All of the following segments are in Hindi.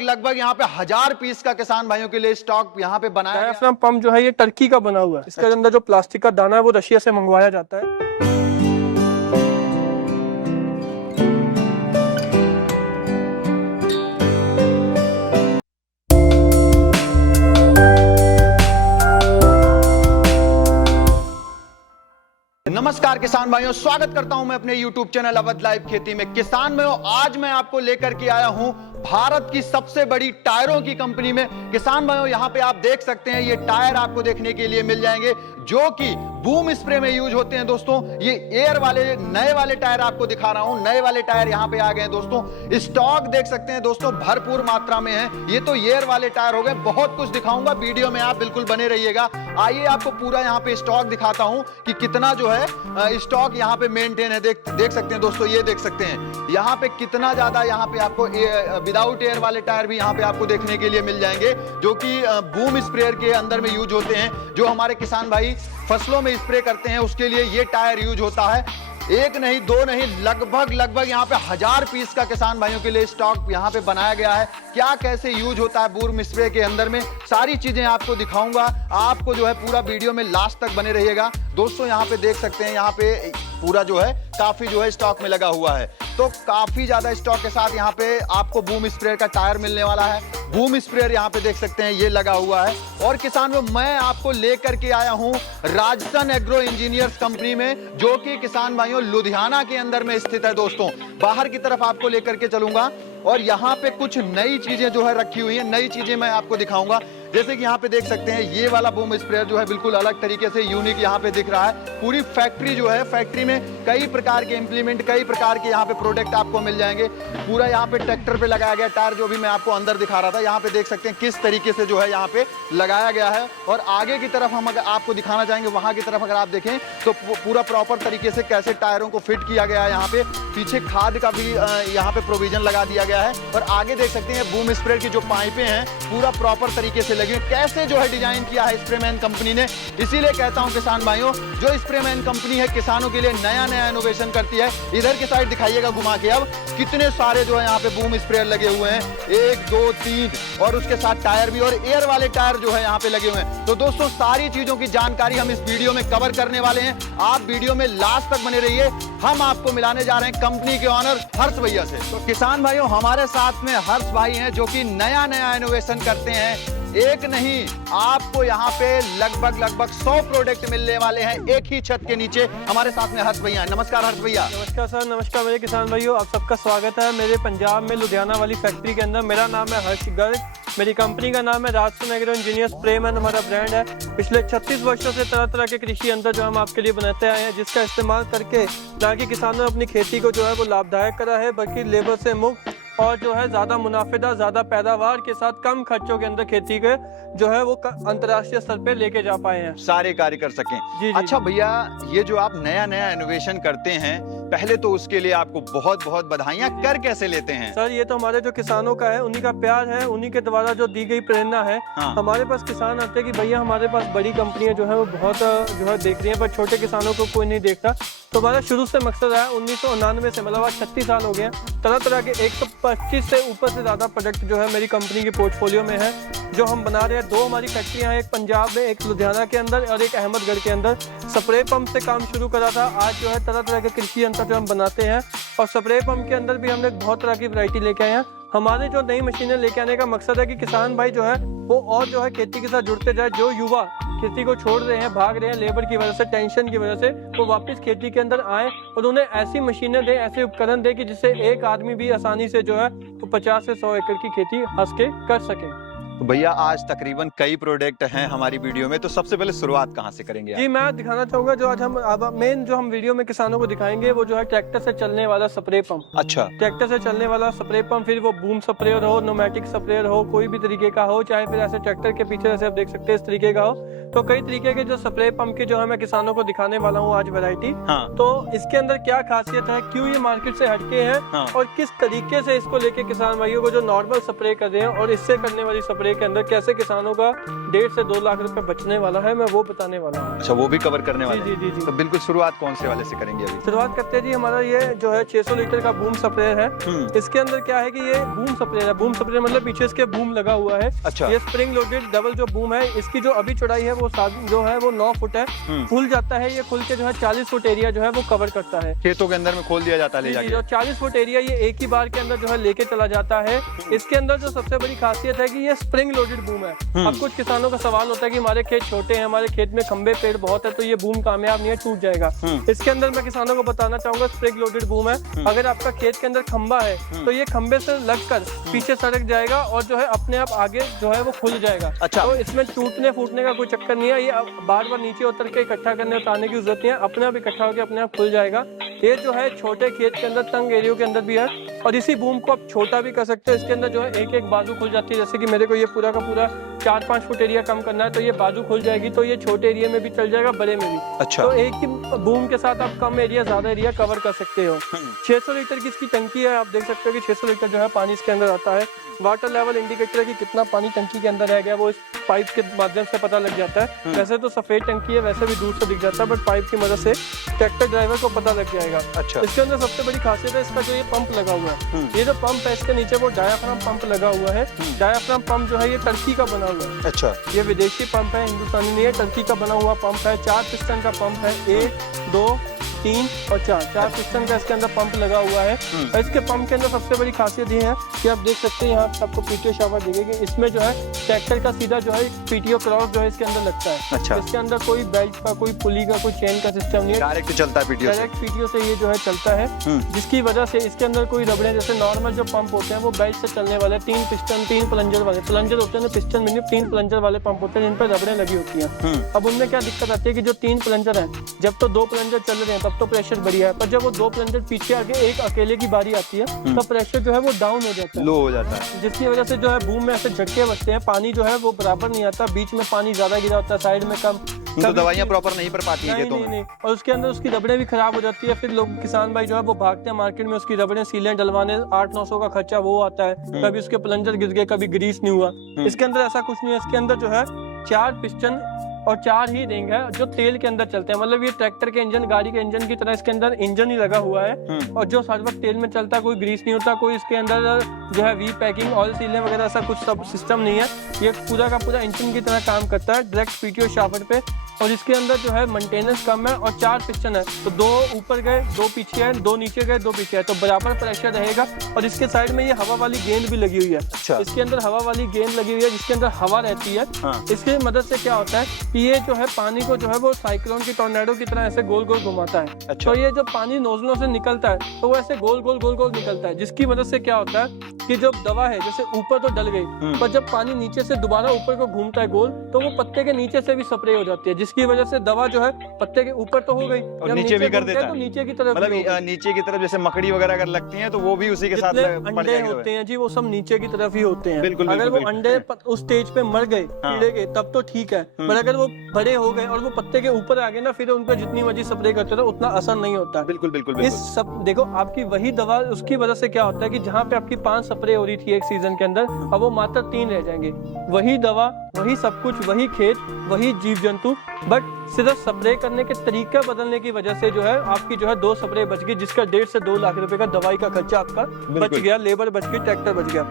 लगभग यहाँ पे 1000 पीस का किसान भाइयों के लिए स्टॉक यहाँ पे बनाया गया है। डायाफ्राम पंप जो है ये टर्की का बना हुआ है। इसके अंदर जो प्लास्टिक का दाना है वो रशिया से मंगवाया जाता है। नमस्कार किसान भाइयों, स्वागत करता हूं मैं अपने YouTube चैनल अवध लाइव खेती में। किसान भाइयों, आज मैं आपको लेकर के आया हूं भारत की सबसे बड़ी टायरों की कंपनी में। किसान भाइयों, यहां पे आप देख सकते हैं ये टायर आपको देखने के लिए मिल जाएंगे जो कि बूम स्प्रे में यूज होते हैं। दोस्तों, ये एयर वाले नए वाले टायर आपको दिखा रहा हूं। नए वाले टायर यहां पे आ गए हैं दोस्तों। स्टॉक देख सकते हैं दोस्तों, भरपूर मात्रा में है। ये तो एयर वाले टायर हो गए। बहुत कुछ दिखाऊंगा, वीडियो में आप बिल्कुल बने रहिएगा। आइए आपको पूरा यहाँ पे स्टॉक दिखाता हूं कि कितना जो है स्टॉक यहाँ पे मेंटेन है। देख सकते हैं दोस्तों, ये देख सकते हैं यहाँ पे कितना ज्यादा यहाँ पे आपको विदाउट एयर वाले टायर भी यहाँ पे आपको देखने के लिए मिल जाएंगे जो कि बूम स्प्रेयर के अंदर में यूज होते हैं। जो हमारे किसान भाई फसलों में स्प्रे करते हैं उसके लिए ये टायर यूज होता है। एक नहीं, दो नहीं, लगभग यहाँ पे 1000 पीस का किसान भाइयों के लिए स्टॉक यहाँ पे बनाया गया है। क्या कैसे यूज होता है बूम स्प्रे के अंदर में, सारी चीजें आपको दिखाऊंगा। आपको जो है पूरा वीडियो में लास्ट तक बने रहिएगा। दोस्तों, यहाँ पे देख सकते हैं, यहाँ पे पूरा जो है काफी जो है स्टॉक में लगा हुआ है। तो काफी ज्यादा स्टॉक के साथ यहाँ पे आपको बूम स्प्रेयर का टायर मिलने वाला है। बूम स्प्रेयर यहाँ पे देख सकते हैं ये लगा हुआ है। और किसानों, मैं आपको लेकर के आया हूँ राजसन एग्रो इंजीनियर्स कंपनी में, जो कि किसान भाइयों लुधियाना के अंदर में स्थित है। दोस्तों, बाहर की तरफ आपको लेकर के चलूंगा और यहाँ पे कुछ नई चीजें जो है रखी हुई है। नई चीजें मैं आपको दिखाऊंगा। जैसे कि यहाँ पे देख सकते हैं ये वाला बूम स्प्रेयर जो है बिल्कुल अलग तरीके से यूनिक यहाँ पे दिख रहा है। पूरी फैक्ट्री जो है, फैक्ट्री में कई प्रकार के इंप्लीमेंट, कई प्रकार के यहाँ पे प्रोडक्ट आपको मिल जाएंगे। पूरा यहाँ पे ट्रैक्टर पे लगाया गया टायर, जो भी मैं आपको अंदर दिखा रहा था। यहाँ पे देख सकते हैं किस तरीके से जो है यहाँ पे लगाया गया है। और आगे की तरफ हम अगर आपको दिखाना चाहेंगे, वहां की तरफ अगर आप देखें तो पूरा प्रॉपर तरीके से कैसे टायरों को फिट किया गया है। यहाँ पे पीछे खाद का भी यहाँ पे प्रोविजन लगा दिया गया है। और आगे देख सकते हैं बूम स्प्रेयर की जो पाइपें हैं पूरा प्रॉपर तरीके से लगी। कैसे जो है डिजाइन किया है स्प्रेमैन कंपनी ने। इसीलिए कहता हूं किसान भाइयों, जो स्प्रेमैन कंपनी है किसानों के लिए नया नया इनोवेशन करती है। इधर की साइड दिखाइएगा घुमा के, अब कितने सारे जो है यहाँ पे बूम स्प्रेयर लगे हुए हैं, 1 2 3, और उसके साथ टायर भी, और एयर वाले टायर जो है यहाँ पे लगे हुए हैं। तो दोस्तों, सारी चीजों की जानकारी हम इस वीडियो में कवर करने वाले हैं। आप वीडियो में लास्ट तक बने रहिए। हम आपको मिलाने जा रहे हैं कंपनी के ऑनर हर्ष भैया से। तो किसान भाइयों, हमारे साथ में हर्ष भाई हैं जो कि नया नया इनोवेशन करते हैं। एक नहीं, आपको यहाँ पे लगभग 100 प्रोडक्ट मिलने वाले हैं एक ही छत के नीचे। हमारे साथ में हर्ष भैया। नमस्कार हर्ष भैया। नमस्कार सर, नमस्कार मेरे किसान भाइयों, आप सबका स्वागत है मेरे पंजाब में लुधियाना वाली फैक्ट्री के अंदर। मेरा नाम है हर्ष गर्ग, मेरी कंपनी का नाम है राजसन एग्रो इंजीनियर्स। प्रेमन हमारा ब्रांड है। पिछले 36 वर्षों से तरह तरह के कृषि यंत्र जो हम आपके लिए बनाते आए हैं, जिसका इस्तेमाल करके ना कि किसानों ने अपनी खेती को जो है वो लाभदायक करा है, बल्कि लेबर से मुक्त और जो है ज्यादा मुनाफेदार, ज्यादा पैदावार के साथ कम खर्चों के अंदर खेती के जो है वो अंतर्राष्ट्रीय स्तर पे लेके जा पाए हैं, सारे कार्य कर सकें। जी, अच्छा भैया, ये जो आप नया नया इनोवेशन करते हैं, पहले तो उसके लिए आपको बहुत बहुत बधाइयां। कर कैसे लेते हैं सर? ये तो हमारे जो किसानों का है, उन्हीं का प्यार है, उन्हीं के द्वारा जो दी गई प्रेरणा है। हाँ। हमारे पास किसान आते हैं कि भैया हमारे पास बड़ी कंपनियां जो है वो बहुत जो है देख रही हैं, पर छोटे किसानों को कोई नहीं देखता। तो हमारा शुरू से मकसद है 1999 से, मतलब आज 36 साल हो गए हैं। तरह तरह के 125 से ऊपर से ज्यादा प्रोडक्ट जो है मेरी कंपनी के पोर्टफोलियो में है, जो हम बना रहे हैं। 2 हमारी फैक्ट्रियां हैं, एक पंजाब में, एक लुधियाना के अंदर और एक अहमदगढ़ के अंदर। स्प्रे पंप से काम शुरू करा था। आज जो है तरह तरह के कृषि यंत्र जो हम बनाते हैं, और स्प्रे पंप के अंदर भी हमने बहुत तरह की वैरायटी लेके आए हैं। हमारे जो नई मशीनें लेके आने का मकसद है कि किसान भाई जो है वो और जो है खेती के साथ जुड़ते जाए। जो युवा खेती को छोड़ रहे हैं, भाग रहे हैं लेबर की वजह से, टेंशन की वजह से, वो वापस खेती के अंदर आए और उन्हें ऐसी मशीनें दें, ऐसे उपकरण दें कि जिससे एक आदमी भी आसानी से जो है वो 50 से 100 एकड़ की खेती हंस के कर सके। तो भैया, आज तकरीबन कई प्रोडक्ट हैं हमारी वीडियो में, तो सबसे पहले शुरुआत कहाँ से करेंगे? जी, मैं दिखाना चाहूंगा जो आज हम मेन जो हम वीडियो में किसानों को दिखाएंगे वो जो है ट्रैक्टर से चलने वाला स्प्रे पंप। अच्छा। ट्रैक्टर से चलने वाला स्प्रे पंप, फिर वो बूम स्प्रेयर हो, नोमैटिक स्प्रेयर हो, कोई भी तरीके का हो, चाहे फिर ऐसे ट्रैक्टर के पीछे जैसे आप देख सकते हैं इस तरीके का हो, तो कई तरीके के जो स्प्रे पंप के जो है मैं किसानों को दिखाने वाला हूँ आज वैरायटी। हाँ। तो इसके अंदर क्या खासियत है, क्यों ये मार्केट से हटके हैं, हाँ। और किस तरीके से इसको लेके किसान भाइयों को जो नॉर्मल स्प्रे कर रहे हैं और इससे करने वाली स्प्रे के अंदर कैसे किसानों का 1.5 से 2 लाख रुपए बचने वाला है, मैं वो बताने वाला हूँ। अच्छा, वो भी कवर करने वाले हैं। जी। तो बिल्कुल शुरुआत कौन से वाले से करेंगे अभी? शुरुआत करते हैं जी, हमारा ये जो है 600 लीटर का बूम स्प्रे है। इसके अंदर क्या है कि ये बूम स्प्रे है। बूम स्प्रे मतलब पीछे इसके बूम लगा हुआ है। अच्छा। ये स्प्रिंग लोडेड डबल जो बूम है, इसकी जो अभी चौड़ाई है वो जो है वो 9 फुट है। खुल जाता है, ये खुल के जो है 40 फुट एरिया जो है वो कवर करता है। खेतों के अंदर में खोल दिया जाता है ले जाके। 40 फुट एरिया ये एक ही बार के अंदर जो है लेके चला जाता है। इसके अंदर जो सबसे बड़ी खासियत है कि ये स्प्रिंग लोडेड बूम है। अब कुछ किसानों का सवाल होता है कि हमारे खेत छोटे हैं, हमारे खेत में खंबे पेड़ बहुत है, तो ये बूम कामयाब नहीं है, टूट जाएगा। इसके अंदर मैं किसानों को बताना चाहूंगा स्प्रिंग लोडेड बूम है। अगर आपका खेत के अंदर खंबा है तो ये खंबे से लगकर पीछे सड़क जाएगा और जो है अपने आप आगे जो है वो खुल जाएगा। अच्छा। तो इसमें टूटने फूटने का कोई चक्कर नहीं है। ये बार बार नीचे उतर के इकट्ठा करने उतारने की जरूरत नहीं है, अपने आप इकट्ठा होकर अपने आप खुल जाएगा। ये जो है छोटे खेत के अंदर, तंग एरियो के अंदर भी है, और इसी बूम को आप छोटा भी कर सकते हैं। इसके अंदर जो है एक एक बाजू खुल जाती है। जैसे कि मेरे को ये पूरा का पूरा 4-5 फुट एरिया कम करना है तो ये बाजू खुल जाएगी, तो ये छोटे एरिया में भी चल जाएगा, बड़े में भी। अच्छा। तो एक ही बूम के साथ आप कम एरिया ज्यादा एरिया कवर कर सकते हो। 600 लीटर की इसकी टंकी है। आप देख सकते हो कि 600 लीटर जो है पानी इसके अंदर आता है। वाटर लेवल इंडिकेटर है कि कितना पानी टंकी के अंदर रह गया, वो इस पाइप के माध्यम से पता लग जाता है। वैसे तो सफेद टंकी है, वैसे भी दूर से दिख जाता है, बट पाइप की मदद से ट्रैक्टर ड्राइवर को पता लग जाएगा। अच्छा। इसके अंदर सबसे बड़ी खासियत है इसका जो ये पंप लगा हुआ है। ये जो पंप है इसके नीचे वो डायाफ्राम पंप लगा हुआ है। डायाफ्राम पंप जो है ये टर्की का बना हुआ है। अच्छा। ये विदेशी पंप है, हिंदुस्तानी नहीं है, टर्की का बना हुआ पंप है। 4 पिस्टन का पंप है, 1, 2, 3 और 4 पिस्टन का इसके अंदर पंप लगा हुआ है। और इसके पंप के अंदर सबसे बड़ी खासियत ये है कि आप देख सकते हैं यहाँ आपको पीटीओ शावर दिखेगी। इसमें जो है ट्रैक्टर का सीधा जो है पीटीओ क्रॉस जो है इसके अंदर लगता है। अच्छा। इसके अंदर कोई बेल्ट का, कोई पुली का, कोई चेन का सिस्टम नहीं है, डायरेक्ट चलता है पीटीओ से। डायरेक्ट पीटीओ से ये जो है चलता है, जिसकी वजह से इसके अंदर कोई रबड़े, जैसे नॉर्मल जो पंप होते हैं वो बेल्ट से चलने वाले 3 पिस्टन 3 प्लंजर वाले प्लंजर होते हैं, पिस्टन में 3 प्लंजर वाले पंप होते हैं जिन पर रबड़े लगी होती हैं। अब उनमें क्या दिक्कत आती है कि जो 3 प्लंजर है, जब तो 2 प्लंजर चल रहे हैं तब तो प्रेशर बढ़िया है, पर जब वो 2 प्लंजर पीछे आगे एक अकेले की बारी आती है तो प्रेशर जो है वो डाउन हो जाता है, लो हो जाता है, जिसकी वजह से जो है बूम में ऐसे झटके बजते हैं। पानी जो है वो बराबर नहीं आता, बीच में पानी ज्यादा गिरा होता है, साइड में कम। तो दवाइयाँ प्रॉपर नहीं पड़ पाती हैं खेतों में। नहीं। और उसके अंदर उसकी रबड़े भी खराब हो जाती है। फिर लोग किसान भाई जो है वो भागते हैं मार्केट में, उसकी रबड़े सीलें डलवाने 800-900 का खर्चा वो आता है। कभी उसके प्लंजर गिर गए, कभी ग्रीस नहीं हुआ। इसके अंदर ऐसा कुछ नहीं है। इसके अंदर जो है 4 पिस्टन और 4 ही रिंग है जो तेल के अंदर चलते हैं। मतलब ये ट्रैक्टर के इंजन, गाड़ी के इंजन की तरह इसके अंदर इंजन ही लगा हुआ है, और जो हर वक्त तेल में चलता है, कोई ग्रीस नहीं होता, कोई इसके अंदर जो है वी पैकिंग, ऑयल सीलने वगैरह ऐसा कुछ सब सिस्टम नहीं है। ये पूरा का पूरा इंजन की तरह काम करता है, डायरेक्ट पीटीओ शाफ्ट पे। और इसके अंदर जो है मेंटेनेंस कम है, और 4 पिस्टन है, तो 2 ऊपर गए, 2 पीछे है, 2 नीचे गए, 2 पीछे है, तो बराबर प्रेशर रहेगा। और इसके साइड में ये हवा वाली गेंद भी लगी हुई है। अच्छा। इसके अंदर हवा वाली गेंद लगी हुई है जिसके अंदर हवा रहती है। इसकी मदद से क्या होता है कि ये जो है पानी को जो है वो साइक्लोन की टॉर्नेडो की तरह ऐसे गोल गोल घुमाता है। अच्छा। तो ये जो पानी नोजलों से निकलता है तो वो ऐसे गोल गोल गोल गोल निकलता है, जिसकी वजह से क्या होता है कि जो दवा है जैसे ऊपर तो डल गई, पर जब पानी नीचे से दोबारा ऊपर को घूमता है गोल, तो वो पत्ते के नीचे से भी स्प्रे हो जाती है, जिसकी वजह से दवा जो है पत्ते के ऊपर तो हो गई और जब नीचे भी कर देता है, तो नीचे की तरफ मतलब नीचे की तरफ जैसे मकड़ी वगैरह अगर लगती हैं तो वो भी उसी के साथ अंडे होते हैं जी, वो सब नीचे की तरफ ही होते हैं। बिल्कुल, अगर बिल्कुल, वो अंडे उस स्टेज पे मर गए कीड़े के तब तो ठीक है, पर अगर वो बड़े हो गए और वो पत्ते के ऊपर आ गए ना, फिर उन पर जितनी मर्जी स्प्रे करते रहो उतना असर नहीं होता। बिल्कुल बिल्कुल। इस सब देखो आपकी वही दवा, उसकी वजह से क्या होता है कि जहाँ पे आपकी 5 स्प्रे हो रही थी एक सीजन के अंदर, अब वो मात्र 3 रह जाएंगे। वही दवा, वही सब कुछ, वही खेत, वही जीव जंतु, बट सिर्फ स्प्रे करने के तरीका बदलने की वजह से जो है आपकी जो है 2 स्प्रे बच गई, जिसका 1.5 से 2 लाख रुपए का दवाई का खर्चा आपका बच गया, लेबर बच गई, ट्रैक्टर बच गया।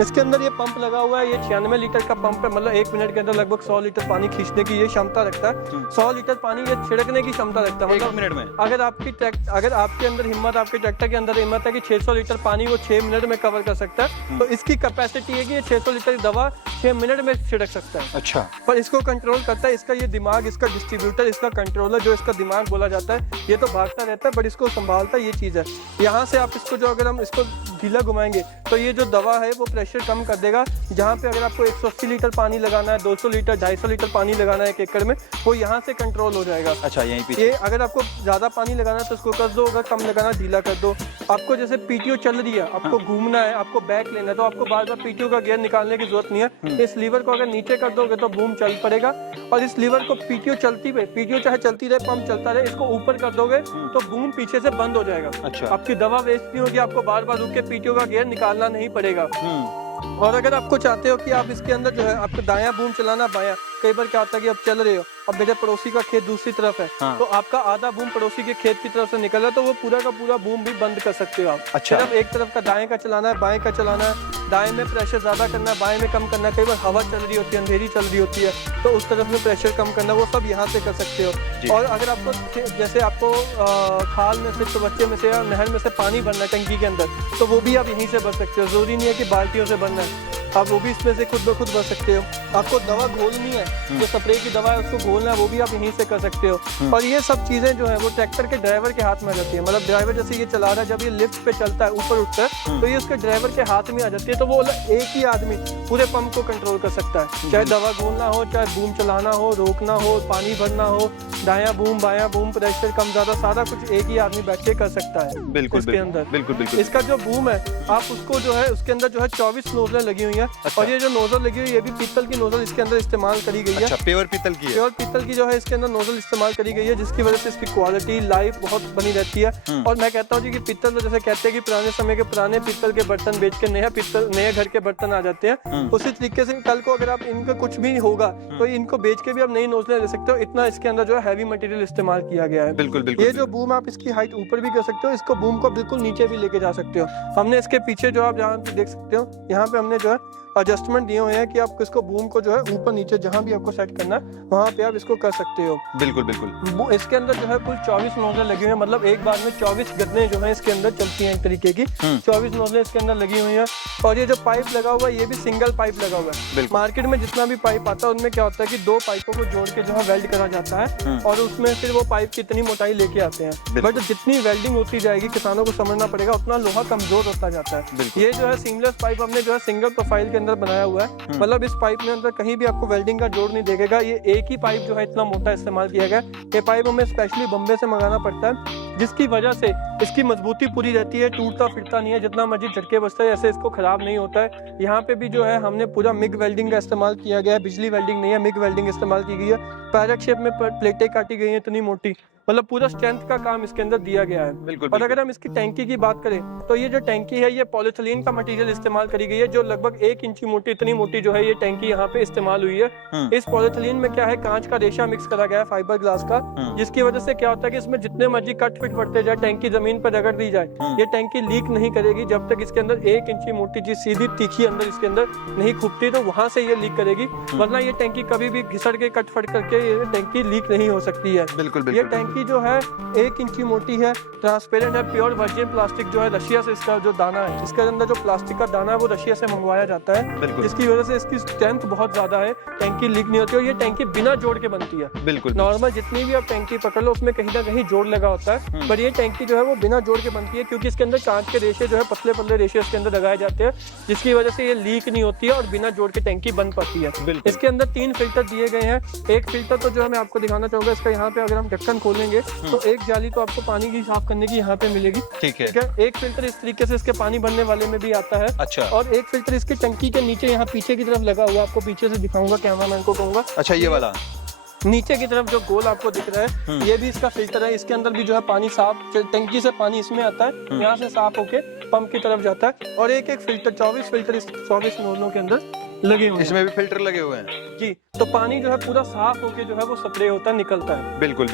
इसके अंदर ये पंप लगा हुआ है, ये 96 लीटर का पंप है, मतलब 1 मिनट के अंदर लगभग 100 लीटर पानी खींचने की ये क्षमता रखता है। 100 लीटर पानी ये छिड़कने की क्षमता रखता है, मतलब 1 मिनट में। अगर आपके अंदर हिम्मत, आपके ट्रैक्टर के अंदर हिम्मत है कि 600 लीटर पानी वो 6 मिनट में कवर कर सकता है, तो इसकी कैपेसिटी है कि ये 600 लीटर दवा 6 मिनट में छिड़क सकता है। अच्छा। पर इसको कंट्रोल करता है इसका ये दिमाग, इसका डिस्ट्रीब्यूटर, इसका कंट्रोलर, जो इसका दिमाग बोला जाता है, ये तो भागता रहता है बट इसको संभालता है, ये चीज़ है। यहाँ से आप इसको जो, अगर हम इसको ढीला घुमाएंगे तो ये जो दवा है वो प्रेशर कम कर देगा। जहाँ पे अगर आपको 180 लीटर पानी लगाना है, 200 लीटर 250 लीटर पानी लगाना है 1 एकड़ में, वो यहाँ से कंट्रोल हो जाएगा। अच्छा, यहीं पे ये अगर आपको ज़्यादा पानी लगाना है तो इसको कर दो, अगर कम लगाना ढीला कर दो। आपको जैसे पीटीओ चल रही है, आपको घूमना है, आपको बैक लेना है, तो आपको बार बार पीटीओ का गियर निकालने की जरूरत नहीं है। इस लीवर को अगर नीचे कर दोगे तो बूम चल पड़ेगा, और इस लीवर को पीटीओ चाहे चलती रहे, पंप चलता रहे, इसको ऊपर कर दोगे तो बूम पीछे से बंद हो जाएगा। अच्छा। आपकी दवा वेस्ट नहीं होगी, आपको बार बार रुक के पीटीओ का गियर निकालना नहीं पड़ेगा। और अगर आपको चाहते हो कि आप इसके अंदर जो है आपको दायां बूम चलाना, बायां, कई बार क्या होता है कि आप चल रहे हो, अब मेरे पड़ोसी का खेत दूसरी तरफ है, तो आपका आधा बूम पड़ोसी के खेत की तरफ से निकल रहा है, तो वो पूरा का पूरा बूम भी बंद कर सकते हो आप। अच्छा। सिर्फ एक तरफ का दाएं का चलाना है, बाएं का चलाना है, दाएं में प्रेशर ज्यादा करना है, बाएं में कम करना है। कई बार हवा चल रही होती है, अंधेरी चल रही होती है, तो उस तरफ में प्रेशर कम करना, वो सब यहाँ से कर सकते हो। और अगर आपको जैसे आपको खाल में से, चबच्चे में से या नहर में से पानी भरना है टंकी के अंदर, तो वो भी आप यहीं से भर सकते हो। जरूरी नहीं है कि बाल्टियों से भरना है, आप वो भी इसमें से खुद ब खुद भर सकते हो। आपको दवा घोलनी है, जो स्प्रे की दवा है उसको घोलना है, वो भी आप यहीं से कर सकते हो। और ये सब चीजें जो है वो ट्रैक्टर के ड्राइवर के हाथ में आ जाती है। मतलब ड्राइवर जैसे ये चला रहा है, जब ये लिफ्ट पे चलता है, ऊपर उठता है, तो ये उसके ड्राइवर के हाथ में आ जाती है। तो वो एक ही आदमी पूरे पंप को कंट्रोल कर सकता है, चाहे दवा घोलना हो, चाहे बूम चलाना हो, रोकना हो, पानी भरना हो, दायां बूम बायां बूम, प्रेशर कम ज्यादा, सारा कुछ एक ही आदमी बैठ के कर सकता है। बिल्कुल इसके अंदर बिल्कुल। इसका जो बूम है, आप उसको जो है उसके अंदर जो है 24 नोजलें लगी हुई हैं। अच्छा। और ये जो नोजल लगी हुई है, ये भी पीतल की नोजल इसके अंदर इस्तेमाल करी गई है। अच्छा, प्योर पीतल की है। प्योर पीतल की जो है इसके अंदर नोजल इस्तेमाल करी गई है, जिसकी वजह से इसकी क्वालिटी लाइफ बहुत बनी रहती है। और मैं कहता हूँ जी कि पीतल तो जैसे कहते हैं कि पुराने समय के पुराने पीतल के बर्तन बेच के नए घर के बर्तन आ जाते हैं, उसी तरीके से कल को अगर आप इनका कुछ भी होगा तो इनको बेच के भी आप नई नोजलें ले सकते हो। इतना इसके अंदर जो है हैवी मटेरियल इस्तेमाल किया गया है। बिल्कुल। ये जो बूम आप इसकी हाइट ऊपर भी कर सकते हो, इसको बूम को बिल्कुल नीचे भी लेके जा सकते हो। हमने इसके पीछे जो आप जहाँ पे देख सकते हो, यहाँ पे हमने जो है एडजस्टमेंट दिए हुए हैं कि आप इसको बूम को जो है ऊपर नीचे जहां भी आपको सेट करना है वहां पे आप इसको कर सकते हो। बिल्कुल। इसके अंदर जो है कुल 24 नोजलें लगी हुई हैं, मतलब एक बार में 24 गन्ने जो है इसके अंदर चलती हैं एक तरीके की। 24 नोजलें इसके अंदर लगी हुई हैं। और ये जो पाइप लगा हुआ है, ये भी सिंगल पाइप लगा हुआ है। मार्केट में जितना भी पाइप आता है उनमें क्या होता है कि 2 पाइपों को जोड़ के जो है वेल्ड करा जाता है, और उसमें फिर वो पाइप कितनी मोटाई लेके आते हैं। बट जितनी वेल्डिंग होती जाएगी किसानों को समझना पड़ेगा, उतना लोहा कमजोर होता जाता है। ये जो है सीमलेस पाइप हमने जो है सिंगल प्रोफाइल के अंदर बनाया हुआ है। मतलब इस पाइप में अंदर कहीं भी आपको वेल्डिंग का जोड़ नहीं देखेगा। ये एक ही पाइप जो है इतना मोटा इस्तेमाल किया गया। ये पाइप हमें स्पेशली बम्बे से मंगाना पड़ता है, जिसकी वजह से इसकी मजबूती पूरी रहती है, टूटता फिरता नहीं है, जितना मर्जी झटके बजता है ऐसे इसको खराब नहीं होता है। यहाँ पे भी जो है हमने पूरा मिग वेल्डिंग का इस्तेमाल किया गया है, बिजली वेल्डिंग नहीं है, मिग वेल्डिंग इस्तेमाल की गई है। पैरेट शेप में प्लेटें काटी गई हैं इतनी मोटी, मतलब पूरा स्ट्रेंथ का काम इसके अंदर दिया गया है। और अगर हम इसकी टैंकी की बात करें तो ये जो टैंकी है ये पॉलीथिलीन का मटेरियल इस्तेमाल करी गई है, जो लगभग 1 इंची मोटी, इतनी मोटी जो है ये टैंकी यहाँ पे इस्तेमाल हुई है। इस पॉलीथिलीन में क्या है, कांच का रेशा मिक्स करा गया है, फाइबर ग्लास का, जिसकी वजह से क्या होता है कि इसमें जितने मर्जी कट फिट पड़ते जाए, टैंकी जमीन पर रगड़ दी जाए, ये टैंकी लीक नहीं करेगी जब तक इसके अंदर 1 इंची मोटी चीज सीधी तीखी अंदर इसके अंदर नहीं खुपती, तो वहां से ये लीक करेगी। वरना ये टैंकी कभी भी घिसड़ के कट फट करके ये टैंकी लीक नहीं हो सकती है। ये टैंकी जो है 1 इंची मोटी है, ट्रांसपेरेंट है, प्योर वर्जिन प्लास्टिक जो है रशिया से इसका जो दाना है, इसके अंदर जो प्लास्टिक का दाना है वो रशिया से मंगवाया जाता है, जिसकी वजह से इसकी स्ट्रेंथ बहुत ज्यादा है, टैंकी लीक नहीं होती। और ये टैंकी बिना जोड़ के बनती है। नॉर्मल जितनी भी आप टैंकी पकड़ लो उसमें कहीं ना कहीं जोड़ लगा होता है, पर ये टैंकी जो है वो बिना जोड़ के बनती है, क्योंकि इसके अंदर कांच के रेशे जो है पतले पतले रेशे इसके अंदर लगाए जाते हैं, जिसकी वजह से ये लीक नहीं होती है और बिना जोड़ के टैंकी बन पाती है। इसके अंदर 3 फिल्टर दिए गए हैं। एक फिल्टर तो जो है मैं आपको दिखाना चाहूंगा, इसका यहाँ पे अगर हम ढक्कन खोलेंगे तो एक जाली तो आपको पानी की साफ करने की यहाँ पे मिलेगी। ठीक है। एक फिल्टर इस तरीके से इसके पानी भरने वाले में भी आता है। अच्छा। और एक फिल्टर इसकी टंकी के नीचे यहाँ पीछे की तरफ लगा हुआ, आपको पीछे से दिखाऊंगा, कैमरामैन को कहूंगा। अच्छा, ये वाला नीचे की तरफ जो गोल आपको दिख रहा है, ये भी इसका फिल्टर है। इसके अंदर भी जो है पानी साफ, टंकी से पानी इसमें आता है, यहाँ से साफ होके पंप की तरफ जाता है। और एक एक फिल्टर 24 फिल्टर इस 24 नोजलों के अंदर लगे हुए हैं। इसमें भी फिल्टर लगे हुए हैं जी। तो पानी जो है पूरा साफ होके जो है वो स्प्रे होता है, निकलता है। बिल्कुल,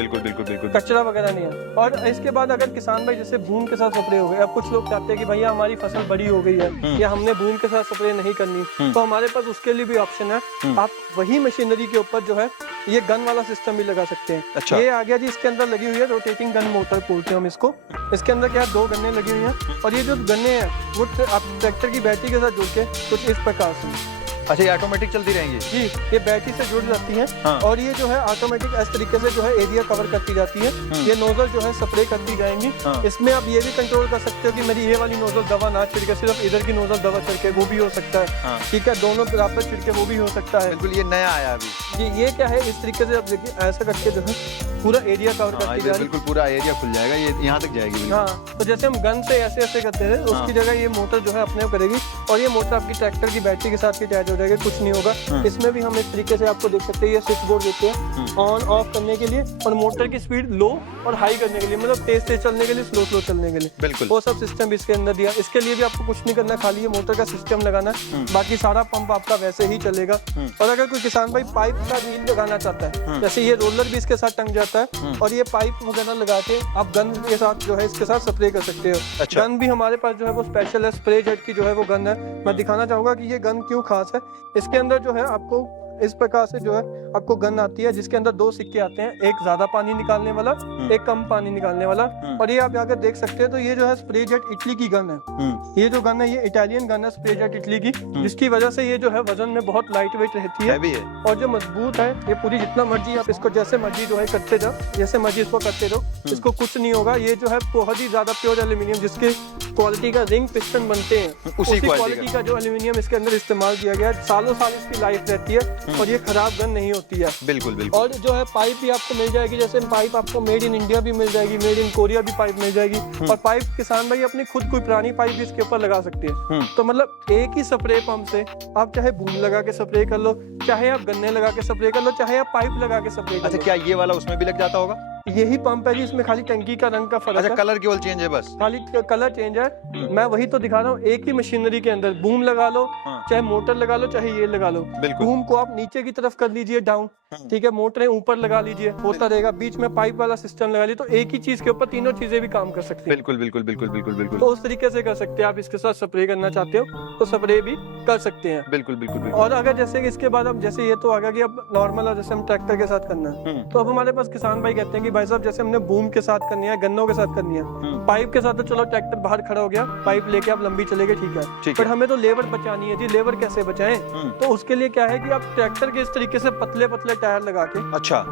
कचरा वगैरह नहीं है। और इसके बाद अगर किसान भाई जैसे बूम के साथ स्प्रे हो गए, अब कुछ लोग चाहते हैं कि भैया हमारी फसल बड़ी हो गई है या हमने बूम के साथ स्प्रे नहीं करनी, तो हमारे पास उसके लिए भी ऑप्शन है। आप वही मशीनरी के ऊपर जो है ये गन वाला सिस्टम भी लगा सकते हैं। अच्छा। ये आ गया जी, इसके अंदर लगी हुई है रोटेटिंग गन मोटर बोलते हैं हम इसको। इसके अंदर क्या है, 2 गन्ने लगी हुई हैं, और ये जो गन्ने हैं वो आप ट्रैक्टर की बैटरी के साथ जुड़ के कुछ इस प्रकार से। अच्छा, ये ऑटोमेटिक चलती रहेंगी जी, ये बैटरी से जुड़ जाती हैं। हाँ। और ये जो है ऑटोमेटिक इस तरीके से जो है एरिया कवर करती जाती है। ये नोजल जो है स्प्रे करती जाएंगी। हाँ। इसमें आप ये भी कंट्रोल कर सकते हो कि मेरी ये वाली नोजल दवा ना छिड़के, सिर्फ इधर की नोजल दवा छिड़के, वो भी हो सकता है। हाँ। ठीक है, दोनों बराबर छिड़के, वो भी हो सकता है। बिल्कुल, ये नया आया अभी जी। ये क्या है, इस तरीके से आप देखिए ऐसा करके जो है पूरा एरिया कवर हाँ, करती ये जा रही बिल्कुल पूरा एरिया खुल जाएगा, ये यहाँ तक जाएगी बिल्कुल। हाँ, तो जैसे हम गन से ऐसे ऐसे करते थे उसकी जगह ये मोटर जो है अपने आप करेगी, और ये मोटर आपकी ट्रैक्टर की बैटरी के साथ अटैच हो जाएगी, कुछ नहीं होगा। इसमें भी हम इस तरीके से आपको देख सकते हैं, ये स्विच बोर्ड देते हैं ऑन ऑफ करने के लिए, और मोटर की स्पीड लो और हाई करने के लिए, मतलब तेज तेज चलने के लिए, स्लो स्लो चलने के लिए, बिल्कुल वो सब सिस्टम भी इसके अंदर दिया। इसके लिए भी आपको कुछ नहीं करना, खाली ये मोटर का सिस्टम लगाना, बाकी सारा पंप आपका वैसे ही चलेगा। और अगर कोई किसान भाई पाइप का रील लगाना चाहता है, जैसे ये रोलर भी इसके साथ टंग जाता है, और ये पाइप वगैरह लगा के आप गन के साथ जो है इसके साथ स्प्रे कर सकते हो। अच्छा। गन भी हमारे पास जो है वो स्पेशल है, स्प्रे जेट की जो है वो गन है। मैं दिखाना चाहूंगा कि ये गन क्यों खास है। इसके अंदर जो है आपको इस प्रकार से जो है आपको गन आती है, जिसके अंदर दो सिक्के आते हैं, एक ज्यादा पानी निकालने वाला, एक कम पानी निकालने वाला। और ये आप अगर देख सकते हैं तो ये जो है स्प्रे जेट इटली की गन है। ये जो गन है ये इटालियन गन है, स्प्रे जेट इटली की, जिसकी वजह से ये जो है वजन में बहुत लाइट वेट रहती है, और जो मजबूत है। ये पूरी जितना मर्जी आप इसको जैसे मर्जी जो है करते जाओ, जैसे मर्जी इसको करते रहो, इसको कुछ नहीं होगा। ये जो है बहुत ही ज्यादा प्योर एल्यूमिनियम, जिसके क्वालिटी का रिंग पिस्टन बनते हैं, उसी क्वालिटी का जो एल्यूमिनियम इसके अंदर इस्तेमाल किया गया है। सालों साल इसकी लाइफ रहती है, और ये खराब गन नहीं होती है। बिल्कुल बिल्कुल। और जो है पाइप भी आपको मिल जाएगी, जैसे पाइप आपको मेड इन इंडिया भी मिल जाएगी, मेड इन कोरिया भी पाइप मिल जाएगी। और पाइप किसान भाई अपनी खुद कोई पुरानी पाइप भी इसके ऊपर लगा सकते हैं। तो मतलब एक ही स्प्रे पंप से आप चाहे बूंद लगा के स्प्रे कर लो, चाहे आप गन्ने लगा के स्प्रे कर लो, चाहे आप पाइप लगा के स्प्रे कर लो। अच्छा, क्या ये वाला उसमें भी लग जाता होगा? यही पंप है जी, इसमें खाली टंकी का रंग का फर्क है। अच्छा, कलर केवल चेंज है बस? खाली कलर चेंज है। मैं वही तो दिखा रहा हूँ, एक ही मशीनरी के अंदर बूम लगा लो, चाहे मोटर लगा लो, चाहे ये लगा लो। बूम को आप नीचे की तरफ कर लीजिए डाउन, ठीक है, मोटरें ऊपर लगा लीजिए, होता रहेगा। बीच में पाइप वाला सिस्टम लगा लीजिए, तो एक ही चीज के ऊपर तीनों चीजें भी काम कर सकती हैं। बिल्कुल बिल्कुल बिल्कुल बिल्कुल बिल्कुल। तो उस तरीके से कर सकते हैं आप। इसके साथ स्प्रे करना चाहते हो तो स्प्रे भी कर सकते हैं। बिल्कुल बिल्कुल बिल्कुल। और अगर जैसे कि इसके बाद अब जैसे ये तो आ गया कि अब नॉर्मल है, जैसे हम ट्रैक्टर के साथ करना है, तो अब हमारे पास किसान भाई कहते हैं कि भाई साहब जैसे हमने बूम के साथ करनी है, गन्नों के साथ करनी है, पाइप के साथ तो चलो ट्रैक्टर बाहर खड़ा हो गया, पाइप लेके आप लंबी चले गए, ठीक है, पर हमें तो लेबर बचानी है जी। लेबर कैसे बचाएं? तो उसके लिए क्या है कि आप ट्रैक्टर के इस तरीके से पतले पतले टायर लगा के। अच्छा,